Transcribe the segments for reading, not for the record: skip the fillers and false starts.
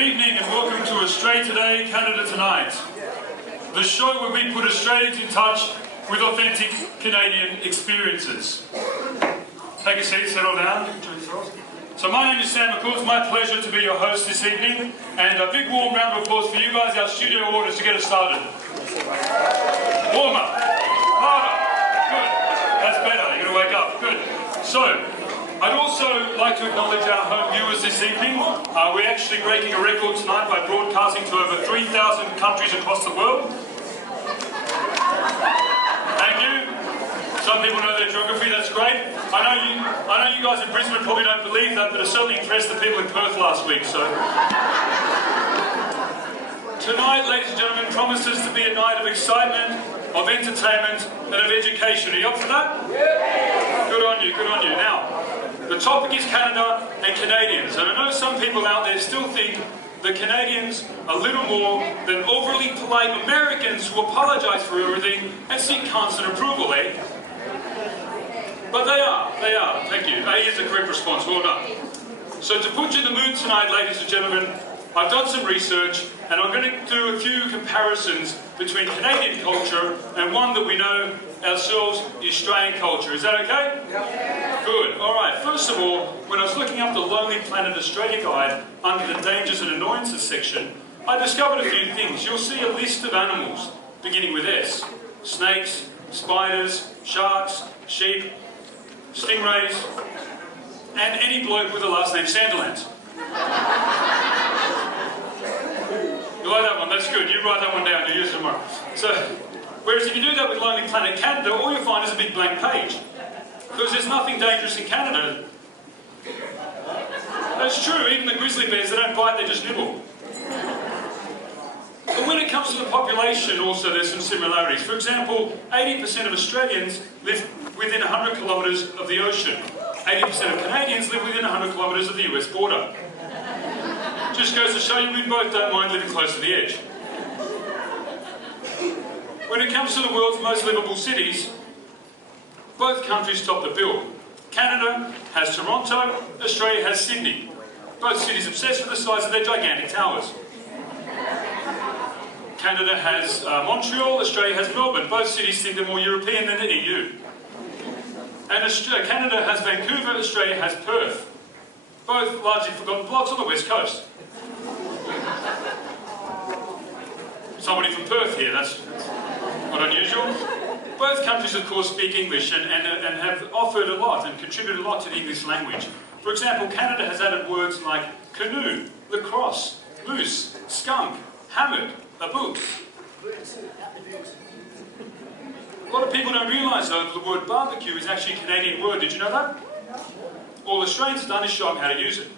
Good evening and welcome to Australia Today, Canada Tonight. The show where we put Australians in touch with authentic Canadian experiences. Take a seat, settle down. So my name is Sam McCool. It's my pleasure to be your host this evening. And a big warm round of applause for you guys, our studio audience, to get us started. Warmer. Harder. Good. That's better. You're going to wake up. Good. So, I'd also like to acknowledge our home viewers this evening. We're actually breaking a record tonight by broadcasting to over 3,000 countries across the world. Thank you. Some people know their geography, that's great. I know you guys in Brisbane probably don't believe that, but it certainly impressed the people in Perth last week, so. Tonight, ladies and gentlemen, promises to be a night of excitement, of entertainment, and of education. Are you up for that? Yeah. Good on you, good on you. Now, the topic is Canada and Canadians, and I know some people out there still think that Canadians are little more than overly polite Americans who apologise for everything and seek constant approval, eh? But they are, thank you. A is the correct response, well done. So to put you in the mood tonight, ladies and gentlemen, I've done some research and I'm going to do a few comparisons between Canadian culture and one that we know ourselves, the Australian culture. Is that okay? Yeah. Good. Alright, first of all, when I was looking up the Lonely Planet Australia guide under the Dangers and Annoyances section, I discovered a few things. You'll see a list of animals, beginning with S. Snakes, spiders, sharks, sheep, stingrays, and any bloke with the last name Sanderlands. You like that one? That's good. You write that one down. You use it tomorrow. So, whereas if you do that with Lonely Planet Canada, all you'll find is a big blank page. Because there's nothing dangerous in Canada. That's true. Even the grizzly bears, they don't bite, they just nibble. But when it comes to the population, also there's some similarities. For example, 80% of Australians live within 100 kilometres of the ocean. 80% of Canadians live within 100 kilometres of the US border. Just goes to show you we both don't mind living close to the edge. When it comes to the world's most livable cities, both countries top the bill. Canada has Toronto, Australia has Sydney. Both cities obsessed with the size of their gigantic towers. Canada has Montreal, Australia has Melbourne. Both cities think they're more European than the EU. And Canada has Vancouver, Australia has Perth. Both largely forgotten blocks on the west coast. Somebody from Perth here, that's not unusual. Both countries, of course, speak English and have offered a lot and contributed a lot to the English language. For example, Canada has added words like canoe, lacrosse, moose, skunk, hammock, a boot. A lot of people don't realise, though, that the word barbecue is actually a Canadian word. Did you know that? All Australians have done is show them how to use it.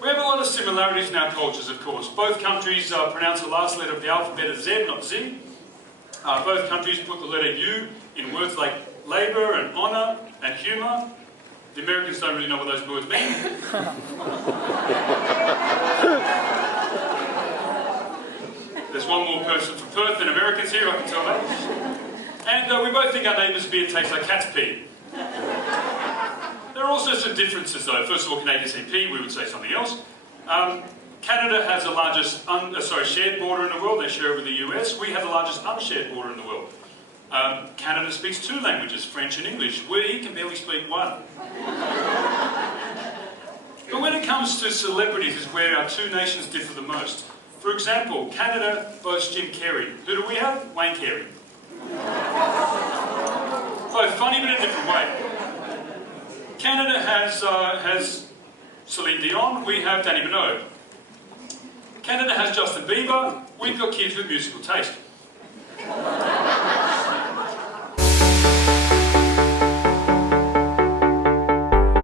We have a lot of similarities in our cultures, of course. Both countries pronounce the last letter of the alphabet as Z, not Z. Both countries put the letter U in words like labour and honour and humour. The Americans don't really know what those words mean. There's one more person from Perth than Americans here, I can tell that. And we both think our neighbour's beer tastes like cat's pee. There are also some differences, though. First of all, Canadians say pee, we would say something else. Canada has the largest shared border in the world. They share it with the US. We have the largest unshared border in the world. Canada speaks two languages, French and English. We can barely speak one. But when it comes to celebrities is where our two nations differ the most. For example, Canada boasts Jim Carrey. Who do we have? Wayne Carey. Both funny but in a different way. Canada has Celine Dion, we have Danny Minogue. Canada has Justin Bieber, we've got kids with musical taste.